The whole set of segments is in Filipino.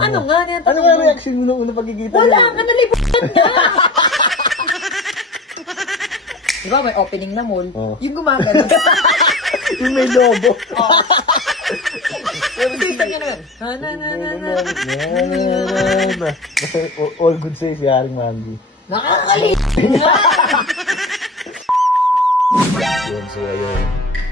mo? Ano nga? Ano nga reaction mo nung una pagkikita mo? Wala ka, nalibutan niya! Diba may opening na mall? Oh. Yung gumagano. Yung may lobo. Oo. Kita niya na yun. All good sa'yo si Haring Mangi. Nakakalit nga! Yun, so ayun.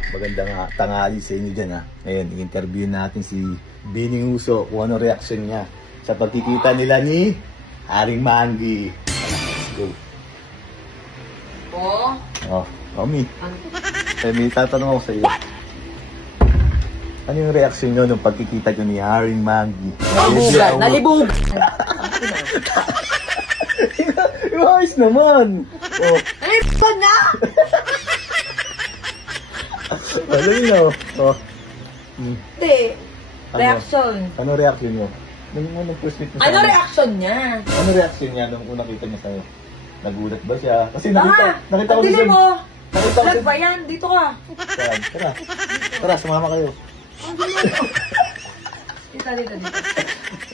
Magandang tanghali sa inyo dyan ha. Ngayon, i-interview natin si Bining Uso kung ano reaction niya sa pagkikita nila ni Haring Mangi. Let's go. Oh, Tommy. May tatanong ako sa iyo. Ano yung reaction nyo nung pagkikita nyo ni Haring Mangi? Nalibog! Yung ayos naman! Oh. Nalibog na! Alam nyo? Oh. Hindi. Reaction. Ano reaction nyo? Nung first meet nyo Ano reaction niya? Ano reaction niya nung unang kita niya sa'yo? Nagulat ba siya? Kasi nakita ko dili mo! Nakita ko Vlog ba yan? Dito ka! Tara. Tara, sumama kayo. Dito.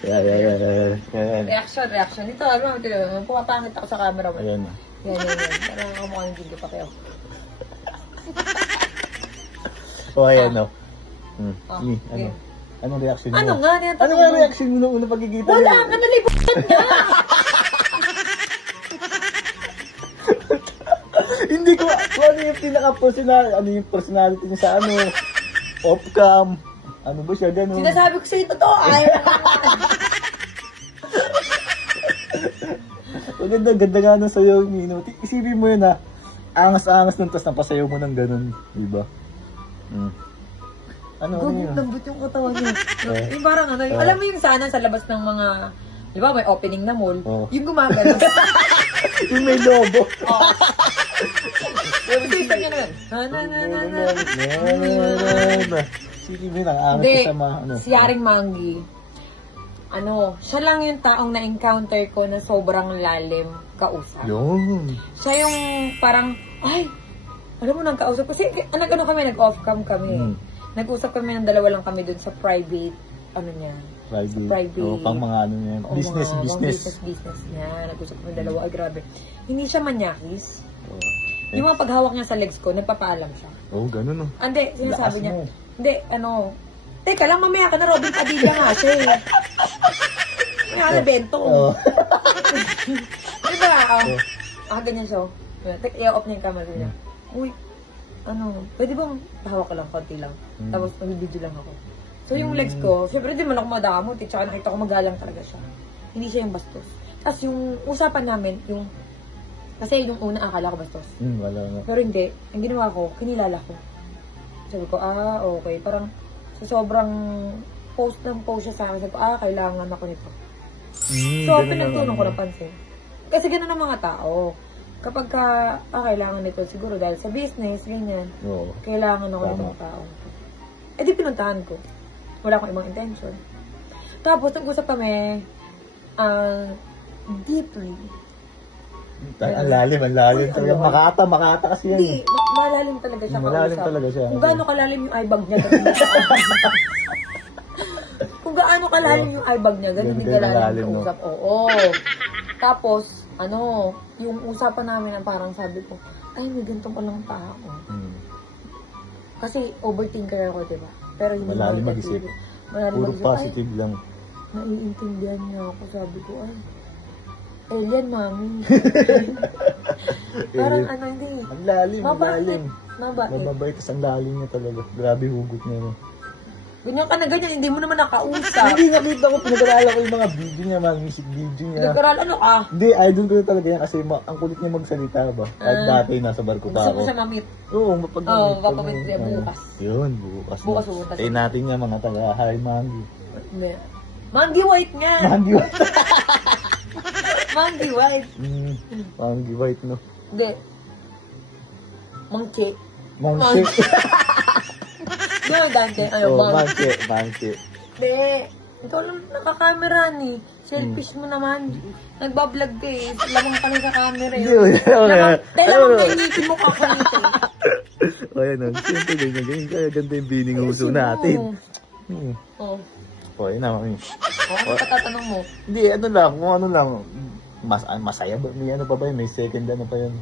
Yan. Reaction. Ito, ano, pumapangit ako sa camera mo. Ayan. Yan. Parang kamukha ng video pa kayo. O, ayan, no. Okay. Anong reaction mo? Ano nga reaction mo nung unang pagkikita mo? Wala ka, nalibutan niya! Hindi ko, kung ano yung pinaka-personal, ano yung personality niya sa ano, off-cam, ano ba siya, gano'n? Sinasabi ko sa'yo, totoo, ayaw na Ganda nga nung sayaw ni Nino. Isipin mo yun ha, angas-angas nung tas napasayaw mo ng gano'n, diba? Ano yun? Lambot yung katawan niya. Yung parang ano, alam mo yung sana sa labas ng mga, di ba may opening na mall, yung gumagano. Yung may lobo. Oo. Kita niya na yun. Sige mo lang, angas sa mga ano. Si Haring Mangi, ano, siya lang yung taong na-encounter ko na sobrang lalim kausap. Yun. Siya yung parang, ay, alam mo nang kausap. Kasi nag-off-cam kami. Nag-usap kami ng dalawa lang kami dun sa private, ano niya. Private. O, pang mga ano niya. Business. Business niya. Nag-usap kami dalawa. Ay, grabe. Hindi siya manyakis. Yung mga paghawak niya sa legs ko, nagpapaalam siya. Ganun Hindi, sinasabi niya. Hindi, ano, teka lang, mamaya ka na, Robin Padilla nga siya eh. Mamaya ka na, Bento. Diba? Ganyan siya. I-off niya yung camera niya. Uy, ano, pwede bang hawak ka lang, konti lang. Tapos mag-video lang ako. So yung legs ko, syempre di man ako madamot, tsaka nakita ko magalang talaga siya. Hindi siya yung bastos. Tapos yung usapan namin, yung, kasi yung una akala ko bastos. Wala nga. Pero hindi, ang ginawa ko, kinilala ko. Sabi ko, okay. Parang sa sobrang post siya sa akin, sabi ko, kailangan ako nito. So, pinagtunong ko napansin. Kasi gano'n ang mga tao. Kapag kailangan nito, siguro dahil sa business, ganyan, kailangan ako nitong tao. Di pinuntahan ko. Wala akong ibang intention. Tapos, nag-usap kami, deeply. Ang lalim. Talaga, makata kasi yan. Hindi, malalim talaga siya. Malalim talaga siya. Kung gaano kalalim yung eye bag niya, kung gaano kalalim yung eye bag niya, ganun din kalalim yung usap. Oo. Tapos, yung usapan namin na parang sabi ko, ay, may ganito palang tao. Kasi overthinker ako, diba? Pero hindi malalim mag-isip. Puro positive lang. Naiintindihan niya ako. Sabi ko, ay, alien, mami. Parang hindi. Ang lalim. Mabait. Ang lalim niya talaga. Grabe hugot niya. Ganyan ka na ganyan, hindi mo naman nakausap. Hindi, nakita ko, pinag-arala ko yung mga video niya, mga music video niya. Pinag-aral, ano ka? Hindi, idol ko talaga yan kasi ang kulit niya magsalita ba. Kahit dati nasa barko pa ako. Gusto mo siya mamit? Oo, mapag-mamit. Papamit niya bukas. Yun, bukas. Bukas pupunta siya. Natin nga mga taga-Haring Mangi. Mangi White nga! Mangi White. Mangi White. Mangi White, no? Hindi. Mangke. Yung Dante, Mangke. Hindi. Ito lang nakakamera ni. Selfish mo naman. Nagbablog ka eh. Lamang ka na sa camera eh. Dahil lamang kainitin mo kakalitin. Ayan, siyempre ganyan. Kaya ganda yung Bining Uso natin. O, yun na, mami. Ano patatanong mo? Hindi, ano lang, kung ano lang. Masaya ba? May ano pa ba yun? May second ano pa yun?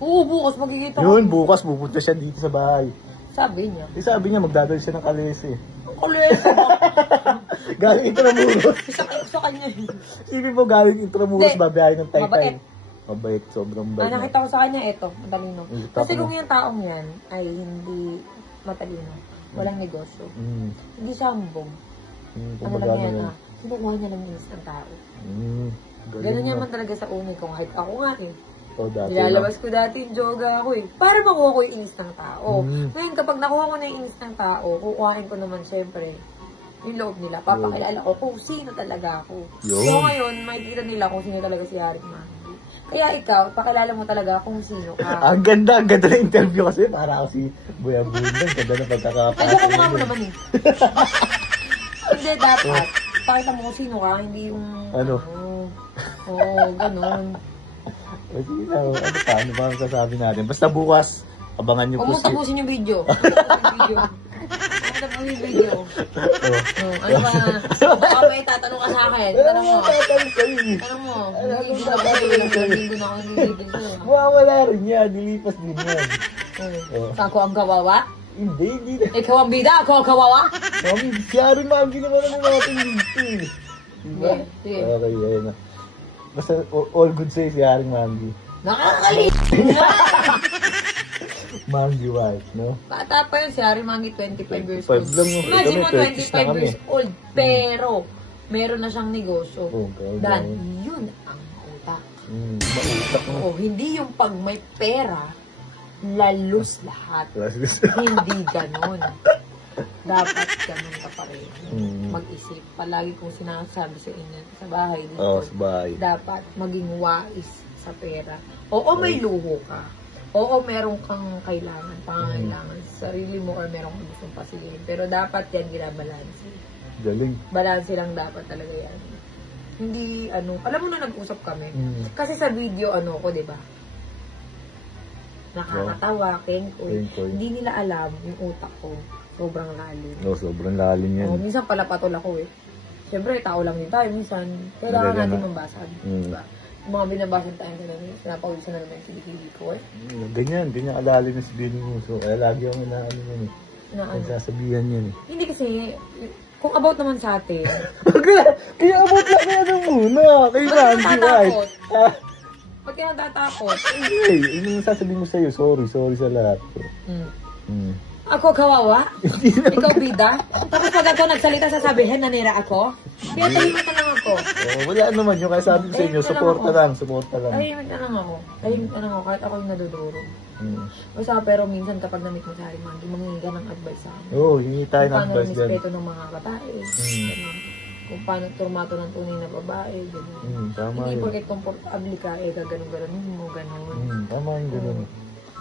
Oo, bukas magkikita ko. Yun, bukas pupunta siya dito sa bahay. Sabi niya. Sabi niya, magdadala siya ng kalesi. Ang kulit. Galing Intramuros. Sa kanya yun. Isipin mo, galing Intramuros, Hindi. babiyahe ng Taytay. Mabait. Mabait, sobrang bait. Nakita ko sa kanya, eto, matalino. Kasi Tapos kung yung taong yan ay hindi matalino, walang negosyo, hindi siya hambog. Ano lang yan, kinukuha niya lang yung isang tao. Ganun naman talaga sa uni ko, kahit ako nga eh. Nilalabas ko dati yung yoga ako eh. Para makuha ko yung inis ng tao. Ngayon, kapag nakuha ko na yung inis ng tao, kukuhain ko naman syempre yung loob nila. Papakilala ko kung sino talaga ako. So ngayon, makikita nila kung sino talaga si Haring Mangi. Kaya ikaw, pakilala mo talaga kung sino ka. Ang ganda na interview kasi. Para ako si Buya Bunda. Ang ganda na pagkakapasok. Medyo kumukha mo naman eh. Hindi, dapat. Pakita mo kung sino ka, hindi yung... Ano? Oo, ganun. Sige na, ano pa? Ano ba ang sasabi natin? Basta bukas, abangan niyo po Huwag mo tapusin yung video. Tapusin yung video. Ano ba? Baka may tatanong ka sa akin. Tanong mo. Tanong mo. Hindi na ba sa'yo? Hindi na ako nililipin sa'yo. Mawawala rin yan. Dilipas din yan. Ako ang kawawa? Hindi. Ikaw ang bida, ako ang kawawa? Mami, si Haring Mangi naman ang natin dito eh. Diba? Sige. Okay, ayun na. Basta all good sa'yo si Haring Mangi. Nakakalit! Mangi wife, no? Bata pa yun si Haring Mangi, 25 years 25 old. lang yun. Imagine mo, Kami, 30s na 25 kami. years old, pero meron na siyang negosyo. Okay, Dan, yun ang utak. Mautak mo. Oo, hindi yung pag may pera, lalos lahat. Hindi ganon. Dapat ganon ka pa rin. Mag-isip. Palagi kong sinasabi sa inyo sa bahay dito. Oo, sa bahay. Dapat maging wais sa pera. Oo, may luho ka. Oo, meron kang pangangailangan sa sarili mo or meron kang gustong pasilin. Pero dapat yan ginabalansi. Galing. Balansi lang dapat talaga yan. Hindi, alam mo na nag-usap kami. Kasi sa video, ko, di ba? Nakakatawa, kengkoy. Hindi nila alam yung utak ko. Sobrang lalim. Sobrang lalim yan. Minsan pala patol ako eh. Siyempre, tao lang din tayo. Minsan, kailangan natin mambasag. Diba? Yung mga binabasag tayo na namin, sinapawisan na naman yung kilikili ko eh. Ganyan alalim na si Benny Musso. Kaya lagi akong inaano yun eh. Nagsasabihan yun eh. Hindi kasi, kung about naman sa atin. Kaya about lang na muna. Kay Mangi wife. Ba't kaya natatakot? Hindi, yun yung sasabihin mo sa'yo. Sorry sa lahat. Ako kawawa? Ikaw bida? Tapos pag ako nagsalita, sasabihin nanira ako? Kaya tahimik na lang ako. Wala naman yun. Kaya sabi ko sa inyo, support lang. Tahimik na lang ako. Kahit ako yung nadudurog. Basta pero minsan kapag namit mo sa Haring Mangi, mangingi ka ng advice sa akin. Oo, hingi tayo ng advice dyan. Kung paano respeto ng mga babae. Kung paano turmato ng tunay na babae. Hindi porket komportable ka, gaganon-ganon mo, ganon. Tama yung ganon.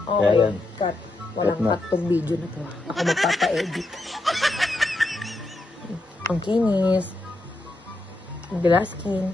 Okay, cut. Walang cut tong video na to. Ako magpapa-edit. Ang kinis. Ang glass skin.